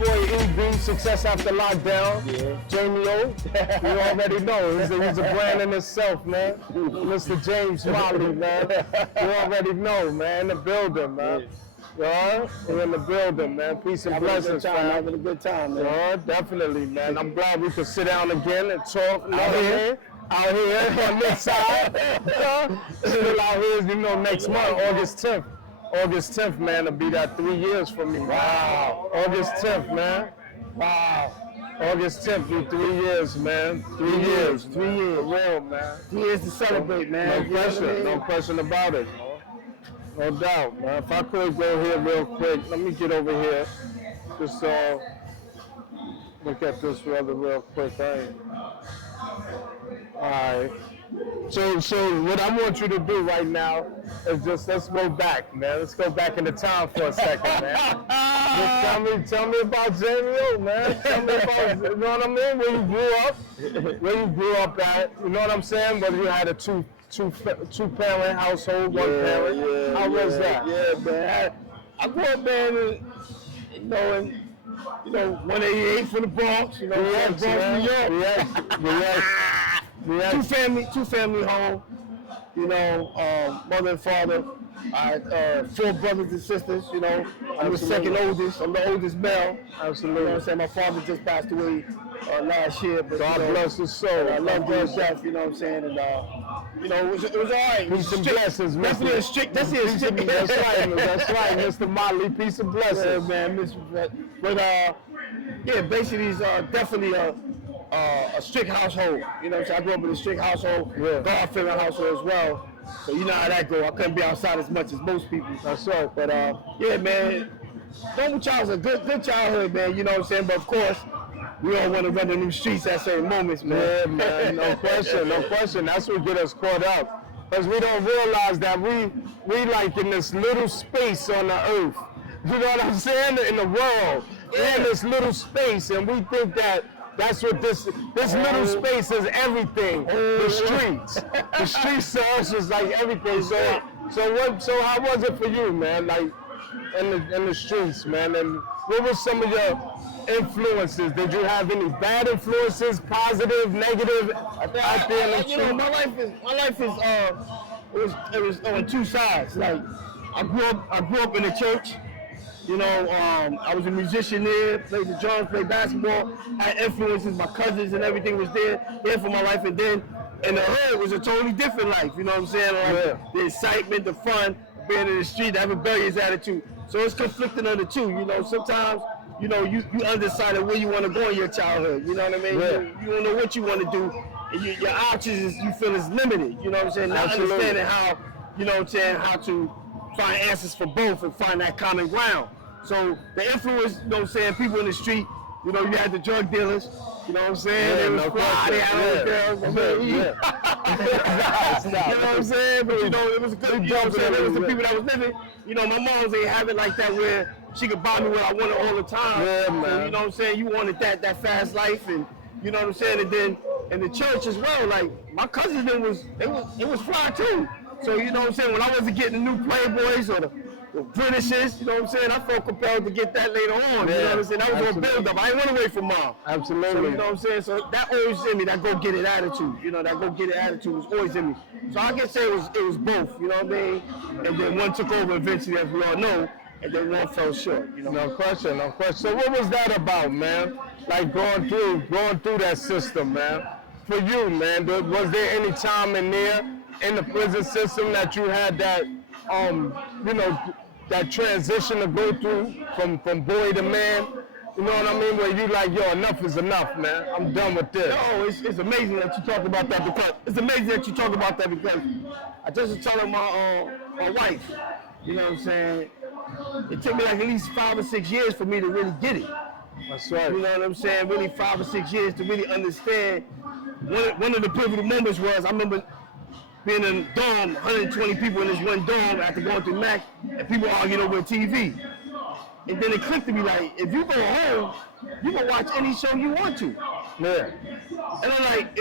boy EB, Success After Lockdown. Yeah. Jamie O. You already know. He's a brand in itself, man. Mr. James Motley, man. You already know, man. In the building, man. Yeah. We're in the building, man. Peace and blessings, man. Having a good time, man. Yeah, definitely, man. I'm glad we could sit down again and talk. Out here on this side. Still out here, you know, next month, August 10th. August 10th, man, it'll be that 3 years for me. Wow. August 10th, man. Wow. August 10th, be 3 years, man. 3 years. 3 years. For real, man. 3 years to celebrate, man. No question about it. No doubt, man. If I could go here real quick, let me get over here. Just look at this brother real quick. All right. So what I want you to do right now is just let's go back, man. Let's go back in the time for a second, man. Just tell me about Jamie O, man. Tell me about, you know what I mean? Where you grew up at, you know what I'm saying? Whether you had a two-parent household, one parent. Yeah, How was that? Yeah, man. I grew up, man, in 188 from the Bronx, you know, Bronx, New York. Two family home, you know, mother and father. I had 4 brothers and sisters, you know. I'm the second oldest. I'm the oldest male. Absolutely. You know what I'm saying? My father just passed away last year. But God bless his soul. I love him to death, you know what I'm saying? And, you know, it was all right. Peace and blessings, Mr. Definitely a strict. That's right, Mr. Motley. Peace and blessings. Yeah, man, but yeah, basically, it's definitely a strict household. You know what I'm saying? I grew up in a strict household, God-fearing household as well. So you know how that go. I couldn't be outside as much as most people. That's right. But yeah, man, normal childhood, good childhood, man. You know what I'm saying? But of course, we all want to run the new streets at certain moments, man. Yeah, man. No question. That's what get us caught up. Because we don't realize that we like in this little space on the earth. You know what I'm saying? In the world. We're in this little space, and we think that that's what this little space is everything. The streets. The streets to us is like everything. So how was it for you, man? Like in the streets, man? And what were some of your influences? Did you have any bad influences, positive, negative out there in the street? You know, my life is it was on two sides. Like I grew up in the church. You know, I was a musician there, played the drums, played basketball, had influences, my cousins and everything was there for my life. And then in the hood was a totally different life, you know what I'm saying? Like the excitement, the fun, being in the street, that rebellious attitude. So it's conflicting on the two, you know. Sometimes, you know, you undecided where you want to go in your childhood, you know what I mean? Yeah. You don't know what you want to do, and your options you feel is limited, you know what I'm saying? Not understanding how, you know what I'm saying, how to find answers for both and find that common ground. So the influence, you know what I'm saying, people in the street, you know, you had the drug dealers, you know what I'm saying? They was fly, they had all the girls, you know what I'm saying? But you know, it was good, you know what I'm saying? There was the people that was living, you know, my moms ain't have it like that where she could buy me what I wanted all the time. Yeah, man. So, you know what I'm saying? You wanted that fast life, and you know what I'm saying? And then in the church as well, like my cousins, it was fly too. So you know what I'm saying? When I wasn't getting the new Playboys or the Britishes, you know what I'm saying? I felt compelled to get that later on. You know what I'm saying? That was a build up. I didn't want to wait for mom. Absolutely. So, you know what I'm saying? So that always in me, that go get it attitude. You know, that go get it attitude was always in me. So I can say it was both, you know what I mean? And then one took over eventually, as we all know, and then one fell short, you know? No question. So what was that about, man? Like going through that system, man? For you, man, was there any time in the prison system that you had that, you know, that transition to go through from boy to man? You know what I mean? Where you like, yo, enough is enough, man. I'm done with this. No, it's amazing that you talk about that because I just was telling my wife, you know what I'm saying? It took me like at least 5 or 6 years for me to really get it. That's right. You know what I'm saying? Really 5 or 6 years to really understand. One of the pivotal moments was, I remember being in a dorm, 120 people in this one dorm after going through MAC, and people arguing over TV. And then it clicked to me like, if you go home, you can watch any show you want to. Yeah. And I'm like,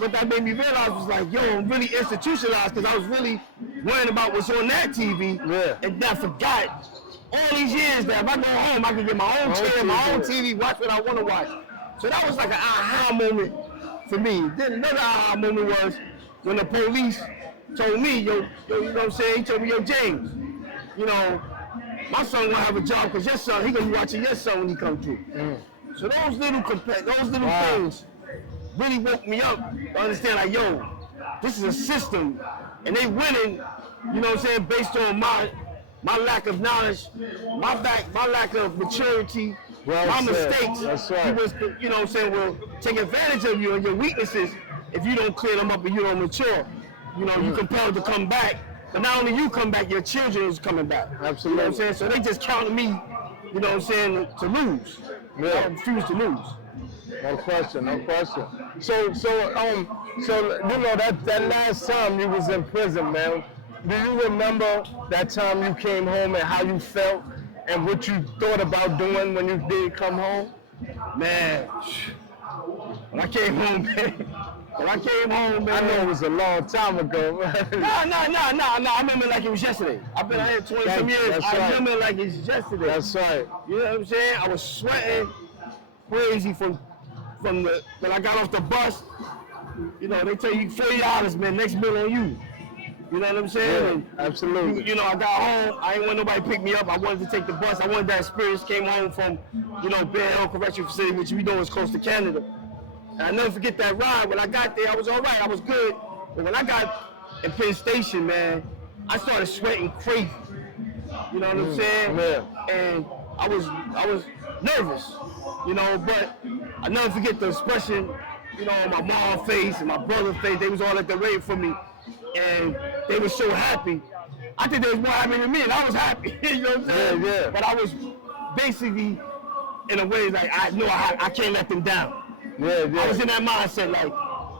what that made me realize was like, yo, I'm really institutionalized because I was really worrying about what's on that TV. Yeah. And I forgot all these years that if I go home, I can get my own chair, my own TV, watch what I want to watch. So that was like an aha moment for me. Then another aha moment was when the police told me, you know what I'm saying? He told me, yo, James, you know, my son gonna have a job because your son, he gonna be watching your son when he come through. So those little things really woke me up to understand, like, yo, this is a system, and they winning, you know what I'm saying, based on my lack of knowledge, my lack of maturity, my mistakes. That's right. He was, you know what I'm saying, will take advantage of you and your weaknesses if you don't clear them up and you don't mature. You know, you compelled to come back, but not only you come back, your children is coming back. Absolutely. You know what I'm saying? So they just counted me, you know what I'm saying, to lose. I refuse to lose. No question. So you know that last time you was in prison, man. Do you remember that time you came home and how you felt and what you thought about doing when you did come home? Man, when I came home, man. I know it was a long time ago. No. I remember like it was yesterday. I've been out here 20-some years. I remember like it's yesterday. That's right. You know what I'm saying? I was sweating crazy from when I got off the bus. You know, they tell you $40, man, next bill on you. You know what I'm saying? Yeah, absolutely. You know, I got home. I didn't want nobody to pick me up. I wanted to take the bus. I wanted that experience. Came home from, you know, Bear Hill Correctional Facility, which we know is close to Canada. And I never forget that ride. When I got there, I was all right. I was good. But when I got in Penn Station, man, I started sweating crazy. You know what I'm saying? Yeah. And I was nervous, you know, but I never forget the expression, you know, on my mom's face and my brother's face. They was all at the ready for me. And they were so happy. I think they was more happy than me, and I was happy. You know what I'm saying? Yeah. But I was basically, in a way, like, I know I can't let them down. Yeah. I was in that mindset, like,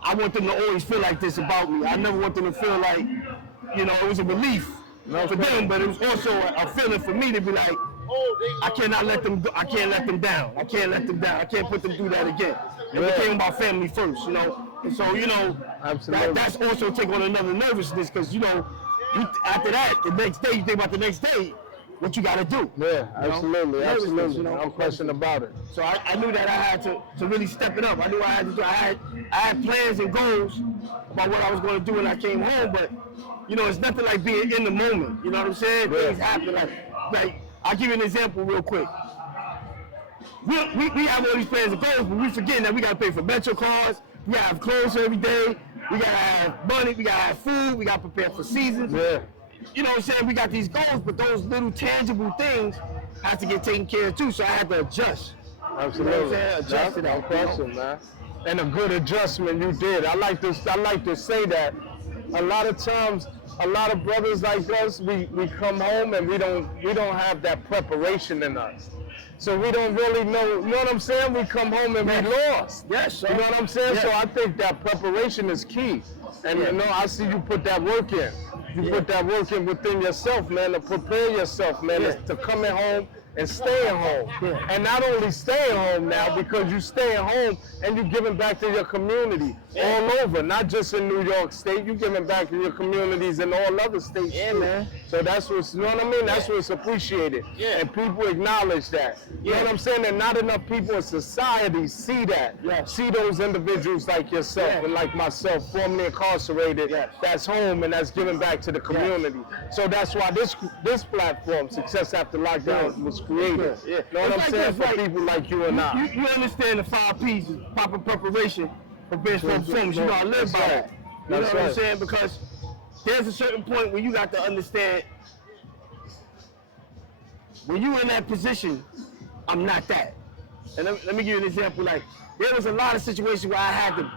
I want them to always feel like this about me. I never want them to feel like, you know, it was a relief for them, but it was also a feeling for me to be like, I cannot let them go. I can't let them down. I can't let them down. I can't put them through that again. It became about family first, you know. And so, you know, that's also take on another nervousness because, you know, after that, the next day, you think about the next day, what you got to do. Yeah, absolutely. You know? No question about it. So I knew that I had to really step it up. I knew I had to do. I had plans and goals about what I was going to do when I came home, but, you know, it's nothing like being in the moment. You know what I'm saying? Yeah. Things happen. Like, I'll give you an example real quick. We have all these plans and goals, but we forgetting that we got to pay for metro cards. We got to have clothes every day. We got to have money. We got to have food. We got to prepare for seasons. Yeah. You know what I'm saying? We got these goals, but those little tangible things have to get taken care of too. So I had to adjust. Absolutely. You know what I'm saying? Adjust to that. No question, man. And a good adjustment you did. I like to say that a lot of times, a lot of brothers like us, we come home and we don't have that preparation in us. So we don't really know, you know what I'm saying? We come home and we lost. Yes, sir. You know what I'm saying? Yes. So I think that preparation is key. And you know, I see you put that work in. You put that work in within yourself, man, to prepare yourself, man, to come at home and staying home. Yeah. And not only staying home now, because you staying home and you're giving back to your community all over, not just in New York State, you're giving back to your communities in all other states too. Man. So that's what's, you know what I mean? That's what's appreciated. Yeah. And people acknowledge that. You know what I'm saying? And not enough people in society see that. See those individuals like yourself and like myself, formerly incarcerated, that's home and that's giving back to the community. So that's why this platform, Success After Lockdown, was created. You know what I'm saying? For people like you and I. You understand the 5 pieces, proper preparation for best performance. You gotta live by that. You know what I'm saying? Because there's a certain point where you got to understand when you're in that position, I'm not that. And let me give you an example. Like, there was a lot of situations where I had to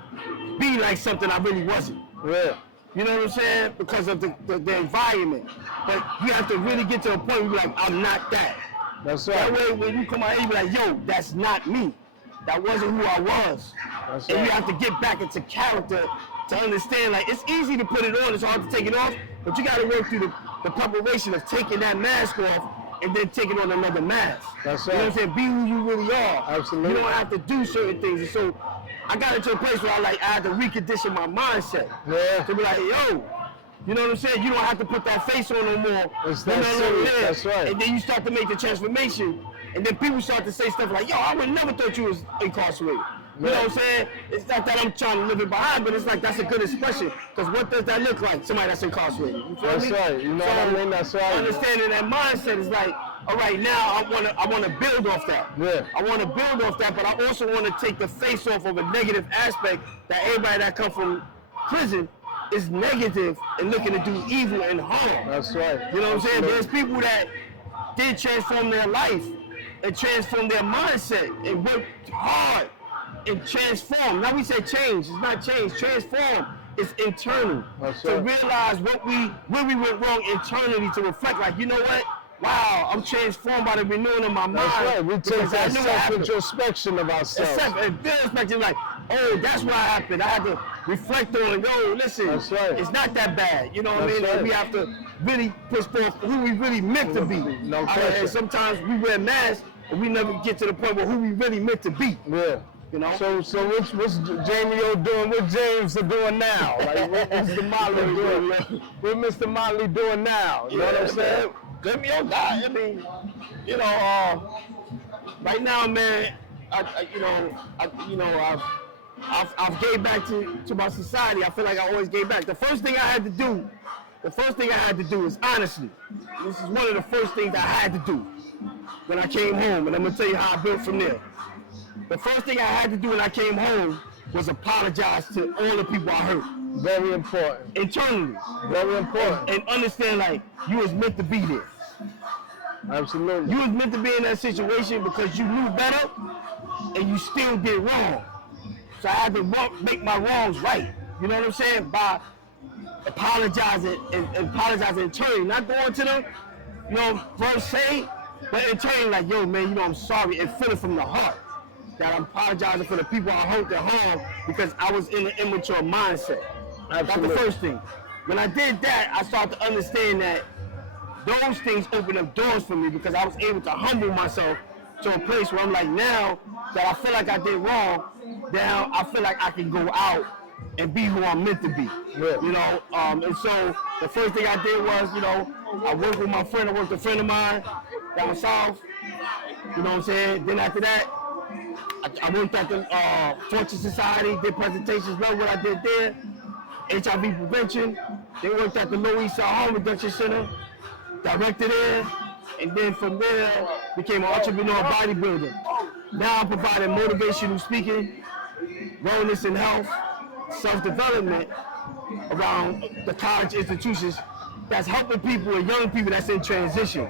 be like something I really wasn't. Yeah. You know what I'm saying? Because of the environment. But you have to really get to a point where you're like, I'm not that. That's right. That way, when you come out here, you be like, yo, that's not me. That wasn't who I was. That's and right. you have to get back into character to understand, like, it's easy to put it on, it's hard to take it off, but you got to work through the preparation of taking that mask off and then taking on another mask. That's You know right. what I'm saying? Be who you really are. Absolutely. You don't have to do certain things. And so I got into a place where I had to recondition my mindset. Yeah. To be like, yo, You know what I'm saying? You don't have to put that face on no more. It's that serious. That's right. And then you start to make the transformation, and then people start to say stuff like, yo, I would never thought you was incarcerated. You know what I'm saying? It's not that I'm trying to live it behind, but it's like that's a good expression. Because what does that look like? Somebody that's incarcerated. You feel That's me? right. You know what I mean? That's right. Understanding that mindset is like, all right, now I wanna build off that. Yeah. I wanna build off that, but I also wanna take the face off of a negative aspect that everybody that come from prison is negative and looking to do evil and harm. That's right. You know what I'm saying? Absolutely. There's people that did transform their life and transform their mindset and worked hard and transform. Now we say change, it's not change. Transform is internal. That's to right. realize where we went wrong internally, to reflect like, you know what? Wow, I'm transformed by the renewing of my mind. That's right. We take because I that knew what happened. self-introspection of ourselves. And then perspective like, oh, that's what happened. I had to reflect on it. Yo, listen, That's right. it's not that bad. You know what I That's mean? right. And we have to really push forth who we really meant to be. No question. And sometimes we wear masks and we never get to the point where who we really meant to be. Yeah. You know? So what's Jamie O doing? What James are doing now? Like what Mr. Motley doing? What Mr. Motley doing now? You know what I'm saying? Jamie O died. I mean, you know, right now, man, I've gave back to my society. I feel like I always gave back. The first thing I had to do is honestly, this is one of the first things I had to do when I came home, and I'm gonna tell you how I built from there. The first thing I had to do when I came home was apologize to all the people I hurt. Very important. Internally. Very important. And understand like you was meant to be there. Absolutely. You was meant to be in that situation because you knew better and you still did wrong. So I had to make my wrongs right. You know what I'm saying? By apologizing and apologizing internally, not going to them, you know, first say, but internally like, yo, man, you know, I'm sorry, and feeling from the heart that I'm apologizing for the people I hurt and harmed because I was in an immature mindset. Absolutely. That's the first thing. When I did that, I started to understand that those things opened up doors for me because I was able to humble myself to a place where I'm like, now that I feel like I did wrong, now I feel like I can go out and be who I'm meant to be. Yeah. You know, and so the first thing I did was, you know, I worked with my friend, I worked with a friend of mine down south. You know what I'm saying? Then after that, I worked at the Fortune Society, did presentations, love what I did there. HIV prevention. They worked at the Lower East Side Harm Reduction Center, directed there, and then from there became an entrepreneur bodybuilder. Now I'm providing motivational speaking, wellness and health, self-development around the college institutions that's helping people and young people that's in transition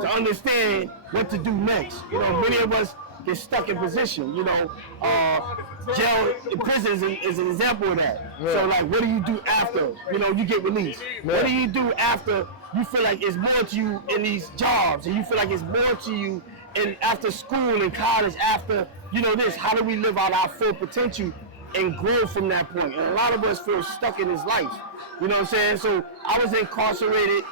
to understand what to do next. You know, many of us get stuck in position. You know, jail, prison is an example of that. Yeah. So like, what do you do after, you know, you get released? Yeah. What do you do after you feel like it's more to you in these jobs and you feel like it's more to you in after school and college, after, you know, this? How do we live out our full potential and grow from that point? And a lot of us feel stuck in this life. You know what I'm saying? So I was incarcerated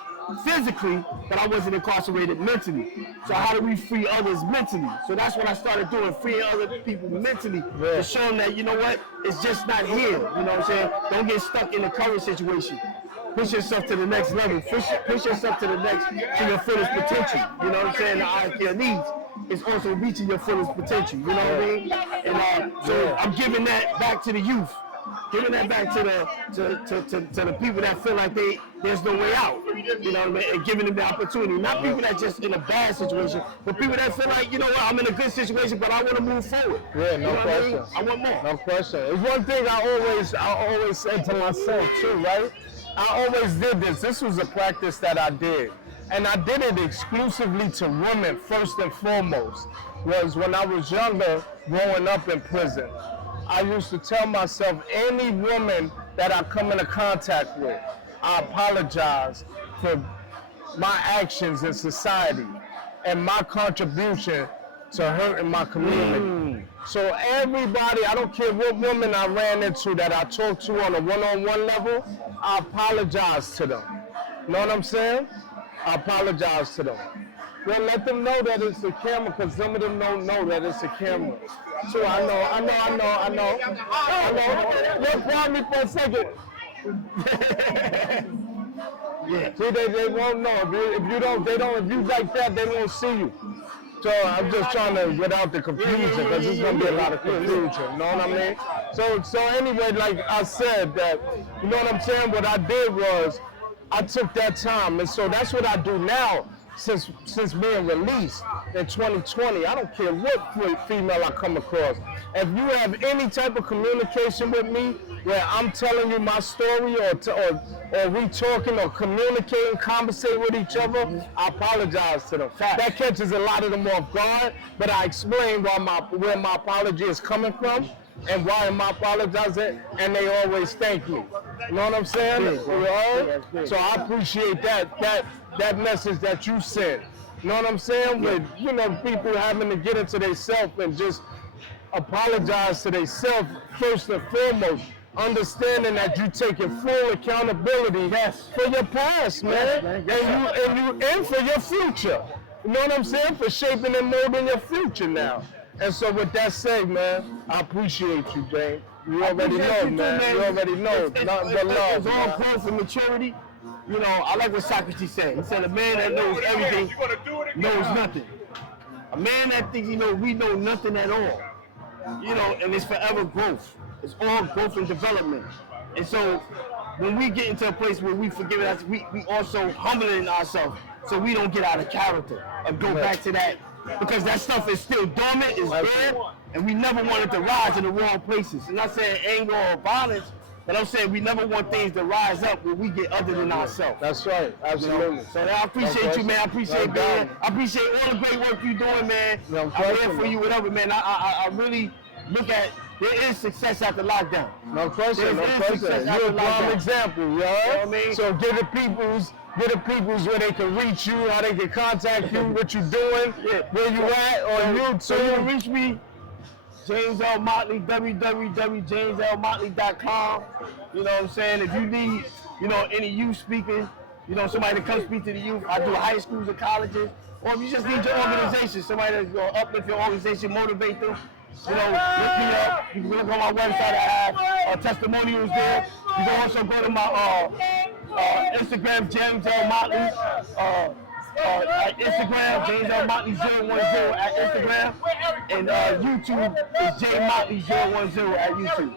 physically, but I wasn't incarcerated mentally. So how do we free others mentally? So that's what I started doing, freeing other people mentally, to show them that, you know what, it's just not here. You know what I'm saying? Don't get stuck in the current situation. Push yourself to the next level. Push yourself to the next, to your fullest potential. You know what I'm saying? Your needs is also reaching your fullest potential. You know what I mean? And so I'm giving that back to the youth. Giving that back to the people that feel like there's no way out, you know what I mean, and giving them the opportunity. Not people that just in a bad situation, but people that feel like, you know what, I'm in a good situation, but I want to move forward. Yeah, no question. I want more. No question. It's one thing I always said to myself too, right? I always did this. This was a practice that I did. And I did it exclusively to women, first and foremost, was when I was younger, growing up in prison. I used to tell myself, any woman that I come into contact with, I apologize for my actions in society and my contribution to hurting my community. So everybody, I don't care what woman I ran into that I talked to on a one-on-one level, I apologize to them. You know what I'm saying? I apologize to them. Well, let them know that it's a camera, because some of them don't know that it's a camera. So I know. Look, pardon me for a second. Yeah. See, they won't know. If you like that, they won't see you. So I'm just trying to get out the confusion because there's gonna be a lot of confusion. You know what I mean? So anyway, like I said, that you know what I'm saying. What I did was I took that time, and so that's what I do now. Since being released in 2020, I don't care what female I come across. If you have any type of communication with me where I'm telling you my story or we talking or communicating, conversating with each other, I apologize to them. That catches a lot of them off guard, but I explain where my apology is coming from and why am I apologizing, and they always thank me. You know what I'm saying? So I appreciate that message that you sent. You know what I'm saying? With people having to get into themselves and just apologize to themselves first and foremost. Understanding that you taking full accountability for your past, man, and for your future. You know what I'm saying? For shaping and molding your future now. And so with that said, man, I appreciate you, James. You already know, man. You already know. Nothing but love. It's all growth and maturity. You know, I like what Socrates said. He said, a man that knows everything knows nothing. A man that thinks he knows, we know nothing at all. You know, and it's forever growth. It's all growth and development. And so when we get into a place where we forgive us, we also humbling ourselves so we don't get out of character or go back to that. Because that stuff is still dormant, it's there, and we never want it to rise in the wrong places. I'm not saying anger or violence, but I'm saying we never want things to rise up where we get other than ourselves. That's right, absolutely. So I appreciate you, man. I appreciate man. I appreciate all the great work you're doing, man. I'm here for you, whatever, man. I really look at, there is success after lockdown. No question, no question. You're a prime example, you know what I mean? So get the peoples where they can reach you, how they can contact you, what you doing, where you at on YouTube. So you can reach me, James L. Motley, www.jameslmotley.com. You know what I'm saying? If you need, any youth speaking, somebody to come speak to the youth, I do high schools and colleges. Or if you just need your organization, somebody that's going to uplift your organization, motivate them, look me up. You can look on my website, I have testimonials there. You can also go to my Instagram, James L. Motley. At Instagram, James L. Motley 010 at Instagram. And YouTube is J Motley 010 at YouTube.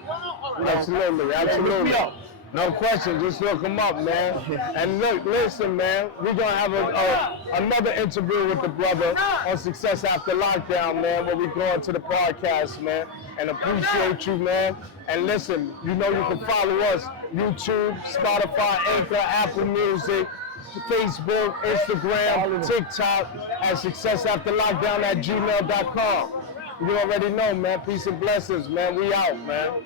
Absolutely. Look me up. No question, just look them up, man. And look, listen, man, we're going to have another interview with the brother on Success After Lockdown, man, where we go into the podcast, man, and appreciate you, man. And listen, you can follow us, YouTube, Spotify, Anchor, Apple Music, Facebook, Instagram, TikTok, at successafterlockdown@gmail.com. You already know, man. Peace and blessings, man. We out, man.